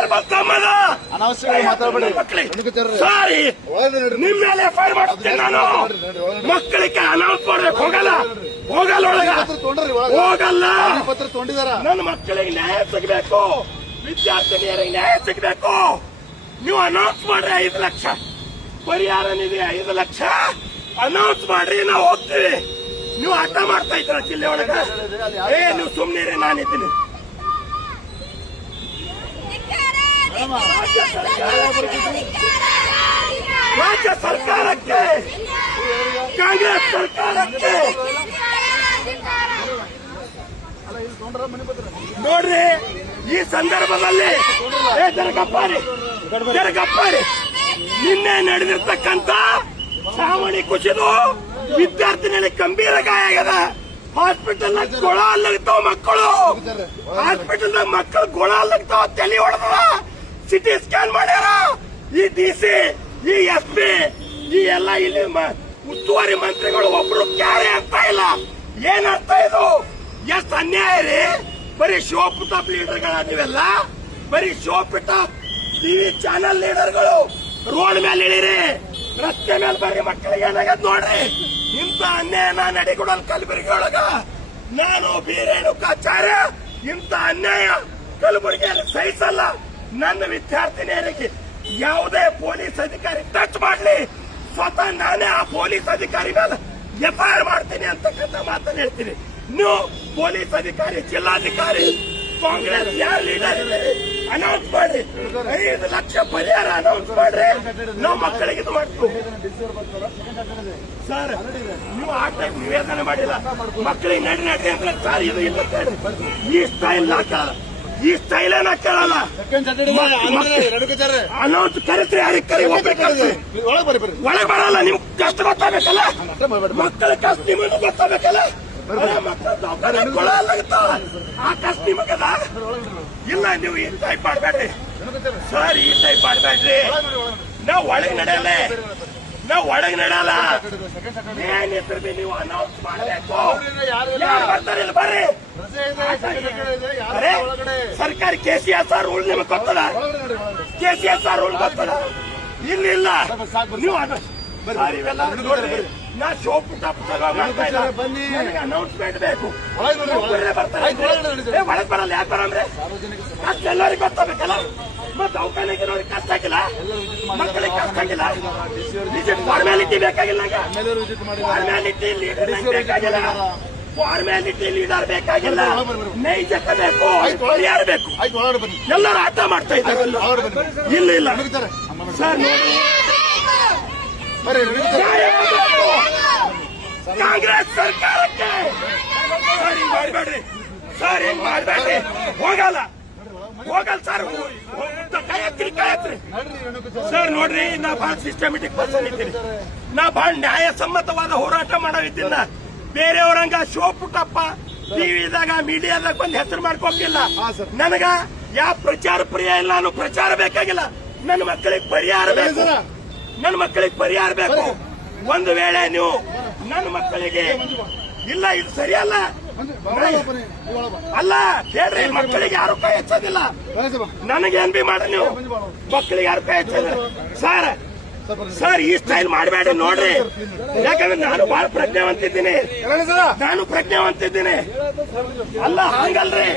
FIR ಬಂತಮ್ಮದ ಅನಾವಶ್ಯಕವಾಗಿ ಮಕ್ಕಳಿಗೆ ಸಾರಿ ನಿಮ್ ಮೇಲೆ ಎಫ್ಐಆರ್ ಮಾಡ್ತೇನೆ ನಾನು. ಮಕ್ಕಳಿಗೆ ಅನೌನ್ಸ್ ಮಾಡ್ಬೇಕು. ಹೋಗಲ್ಲ ಒಳಗ ಹೋಗಲ್ಲ. ನನ್ನ ಮಕ್ಕಳಿಗೆ ನ್ಯಾಯ ಸಿಗಬೇಕು, ವಿದ್ಯಾರ್ಥಿನಿಯರಿಗೆ ನ್ಯಾಯ ಸಿಗಬೇಕು. ನೀವು ಅನೌನ್ಸ್ ಮಾಡ್ರಿ 5 ಲಕ್ಷ ಪರಿಹಾರ ನಿಧಿ 5 ಲಕ್ಷ ಅನೌನ್ಸ್ ಮಾಡ್ರಿ, ನಾವು ಹೋಗ್ತೀವಿ. ನೀವು ಆಟ ಮಾಡ್ತಾ ಇದ್ರ ಜಿಲ್ಲೆ ಒಳಗ. ನೀವು ಸುಮ್ನಿರಿ, ನಾನಿದ್ದೀನಿ. ರಾಜ್ಯ ಸರ್ಕಾರಕ್ಕೆ, ಕಾಂಗ್ರೆಸ್ ಸರ್ಕಾರಕ್ಕೆ ನೋಡ್ರಿ, ಈ ಸಂದರ್ಭದಲ್ಲಿ ಜರಗಪ್ಪಾರಿ ನಿನ್ನೆ ನಡೆದಿರ್ತಕ್ಕಂಥ ಚಾವಣಿ ಕುಸಿದು ವಿದ್ಯಾರ್ಥಿನಲ್ಲಿ ಗಂಭೀರ ಗಾಯ ಆಗದ. ಹಾಸ್ಪಿಟಲ್ ಗೊಳ ಅಲ್ಲಾಗ್ತಾವ ಮಕ್ಕಳು, ಹಾಸ್ಪಿಟಲ್ ಮಕ್ಕಳು ಗೊಳ ಅಲ್ಲಾಗ್ತಾವ, ತಲೆ ಹೊಡೆದವ, ಸಿಟಿ ಸ್ಕ್ಯಾನ್ ಮಾಡ್ಯಾರ. ಈ DC, ಈ SP, ಈ ಎಲ್ಲ ಇಲ್ಲಿ ಉಸ್ತುವಾರಿ ಮಂತ್ರಿಗಳು ಒಬ್ರು ಕ್ಯಾರೆ ಅಂತ ಇಲ್ಲ. ಏನ್ ಅರ್ಥ ಇದು? ಎಷ್ಟು ಅನ್ಯಾಯ ರೀ. ಬರೀ ಶೋ ಪುಟಾಪ್ ಲೀಡರ್ಗಳ ನೀವೆಲ್ಲ, ಬರೀ ಶೋ ಪುಟಾಪ್ ಟಿವಿ ಚಾನಲ್ ಲೀಡರ್ಗಳು. ರೋಡ್ ಮೇಲೆ ಇಳಿರಿ, ರಸ್ತೆ ಮೇಲೆ ಬರೀ ಮಕ್ಕಳಿಗೆ ಏನಾಗದ್ ನೋಡ್ರಿ. ಇಂಥ ಅನ್ಯಾಯ ನಡೆಕೊಡಲ್ ಕಲಬುರಗಿ ಒಳಗ. ನಾನು ಬೀರೇಣುಕಾಚಾರ್ಯ ಇಂಥ ಅನ್ಯಾಯ ಕಲಬುರಗಿಯಲ್ಲಿ ಸಹಿಸಲ್ಲ. ನನ್ನ ವಿದ್ಯಾರ್ಥಿನಿಯರಿಗೆ ಯಾವುದೇ ಪೊಲೀಸ್ ಅಧಿಕಾರಿ ಟಚ್ ಮಾಡ್ಲಿ, ಸ್ವತಃ ನಾನೇ ಆ ಪೊಲೀಸ್ ಅಧಿಕಾರಿ ಮೇಲೆ ಎಫ್ಐಆರ್ ಮಾಡ್ತೀನಿ ಅಂತಕ್ಕಂಥ ಮಾತನ್ನು ಹೇಳ್ತೀನಿ. ನೀವು ಪೊಲೀಸ್ ಅಧಿಕಾರಿ, ಜಿಲ್ಲಾಧಿಕಾರಿ, ಕಾಂಗ್ರೆಸ್ ಯಾರು ಲೀಡರ್ ಇದ್ದಾರೆ ಅನೌನ್ಸ್ ಮಾಡ್ರಿ. 5 ಲಕ್ಷ ಪರಿಹಾರ ಅನೌನ್ಸ್ ಮಾಡ್ರಿ. ನಾವು ಮಕ್ಕಳಿಗೆ ಇದು ಮಾಡ್ತೀವಿ ಸರ್. ನೀವು ಆ ಟೈಪ್ ನಿವೇದನೆ ಮಾಡಿಲ್ಲ. ಮಕ್ಕಳಿಗೆ ನಡಿ ಅಂದ್ರೆ ಸರ್ ಇದು ಇಲ್ಲ. ಈ ಸ್ಟೈಲ್ ಹಾಕಲ್ಲ, ಈ ಸ್ಟೈಲ್ ಏನ ಕೇಳಲ್ಲ. ಅನೌನ್ಸ್ ಕರೆಸ್ರಿ, ಯಾರಿಗೆ ಕರಿ ಒಳಗೆ ಬರಲ್ಲ. ನಿಮ್ಗೆ ಕಷ್ಟ ಗೊತ್ತಾಗಬೇಕಲ್ಲ, ಮಕ್ಕಳ ಕಷ್ಟ ನಿಮ್ಮನ್ನು ಗೊತ್ತಾಗಬೇಕಲ್ಲ. ಆ ಕಷ್ಟ ನಿಮಗದ ಇಲ್ಲ. ನೀವು ಈ ಟೈಪ್ ಮಾಡ್ಬೇಡ್ರಿ ಸರ್, ಈ ಟೈಪ್ ಮಾಡ್ಬೇಡ್ರಿ. ನಾವು ಒಳಗೆ ನಡೆಯಲ್ಲ, ನಾವು ಒಳಗೆ ನಡೆಯಲ್ಲ. ಏನಿದ್ರು ನೀವು ಅನೌನ್ಸ್ ಮಾಡಬೇಕು. ಯಾರು ಬರ್ತಾರೆ ಇಲ್ಲಿ ಬರ್ರಿ. ಸರ್ಕಾರಿ KCSR ರೂಲ್ ನಿಮಗೆ ಗೊತ್ತದ? KCSR ರೂಲ್ ಗೊತ್ತದ? ಇಲ್ಲ ನೀವು ಇವೆಲ್ಲ ನೋಡ್ರಿ. ನಾ ಶೋ ಪುಟಾಪ್ ಮಾಡ್ತಾ ಇಲ್ಲ, ಅನೌನ್ಸ್ಮೆಂಟ್ ಬೇಕು. ಒಳಗೆ ಬರಲ್ಲ. ಯಾಕೆ ಬರಂದ್ರೆ ಕಷ್ಟ ಎಲ್ಲರಿಗೂ ಗೊತ್ತಾಗಬೇಕಲ್ಲ. ಮತ್ತೆ ದವಾಖಾನೆಗೆ ಕಷ್ಟ ಆಗಿಲ್ಲ, ಮಕ್ಕಳಿಗೆ ಕಷ್ಟ ಆಗಿಲ್ಲ. ಫಾರ್ಮ್ಯಾಲಿಟಿ ಬೇಕಾಗಿಲ್ಲ, ಫಾರ್ಮ್ಯಾಲಿಟಿ ಲೀಡರ್ ಬೇಕಾಗಿಲ್ಲ, ಫಾರ್ಮ್ಯಾಲಿಟಿ ಲೀಡರ್ ಬೇಕಾಗಿಲ್ಲ. ನೈಜತೆ ಬೇಕು, ಪರಿಹಾರ ಬೇಕು. ಎಲ್ಲರೂ ಆಟ ಮಾಡ್ತಾ ಇದ್ದಾರೆ. ಇಲ್ಲ ಸರ್ ನೋಡಿ, ಕಾಂಗ್ರೆಸ್ ಸರ್ಕಾರಕ್ಕೆ ಸರ್ ಹಿಂಗ್ ಮಾಡಬೇಡ್ರಿ, ಸರ್ ಹಿಂಗ್ ಮಾಡಬೇಡ್ರಿ. ಹೋಗಲ್ಲ ಸರ್, ಕಾಯತ್ರಿ ಸರ್. ನೋಡ್ರಿ, ನಾ ಬಹಳ ಸಿಸ್ಟಮೆಟಿಕ್ ಪರ್ಸನ್ ಇದ್ದೀನಿ. ನಾ ಬಹಳ ನ್ಯಾಯಸಮ್ಮತವಾದ ಹೋರಾಟ ಮಾಡೋದಿದ್ದಿಲ್ಲ. ಬೇರೆಯವ್ರಂಗ ಶೋ ಪುಟ್ಟಪ್ಪ ಟಿವಿದಾಗ ಮೀಡಿಯಾದಾಗ ಬಂದು ಹೆಸರು ಮಾಡ್ಕೋಕಿಲ್ಲ. ನನಗ ಯಾವ ಪ್ರಚಾರ ಪ್ರಿಯ ಇಲ್ಲ. ನಾನು ಪ್ರಚಾರ ಬೇಕಾಗಿಲ್ಲ. ನನ್ನ ಮಕ್ಕಳಿಗೆ ಪರಿಹಾರ ಬೇಕು, ನನ್ನ ಮಕ್ಕಳಿಗೆ ಪರಿಹಾರ ಬೇಕು. ಒಂದು ವೇಳೆ ನೀವು ನನ್ನ ಮಕ್ಕಳಿಗೆ ಇಲ್ಲ ಇದು ಸರಿಯಲ್ಲ ಅಲ್ಲ ಹೇಳ್ರಿ, ಮಕ್ಕಳಿಗೆ ಯಾರು ಕೈ ಹಚ್ಚೋದಿಲ್ಲ. ನನಗೇನ್ ಬಿ ಮಾಡ್ರಿ, ನೀವು ಮಕ್ಕಳಿಗೆ ಯಾರು ಕೈ ಹಚ್ಚೋದಿಲ್ಲ ಸರ್. ಈ ಸ್ಟೈಲ್ ಮಾಡಬೇಡಿ ನೋಡ್ರಿ. ಯಾಕಂದ್ರೆ ನಾನು ಬಹಳ ಪ್ರಜ್ಞಾವಂತಿದ್ದೀನಿ, ಅಲ್ಲ ಹಂಗಲ್ರಿ.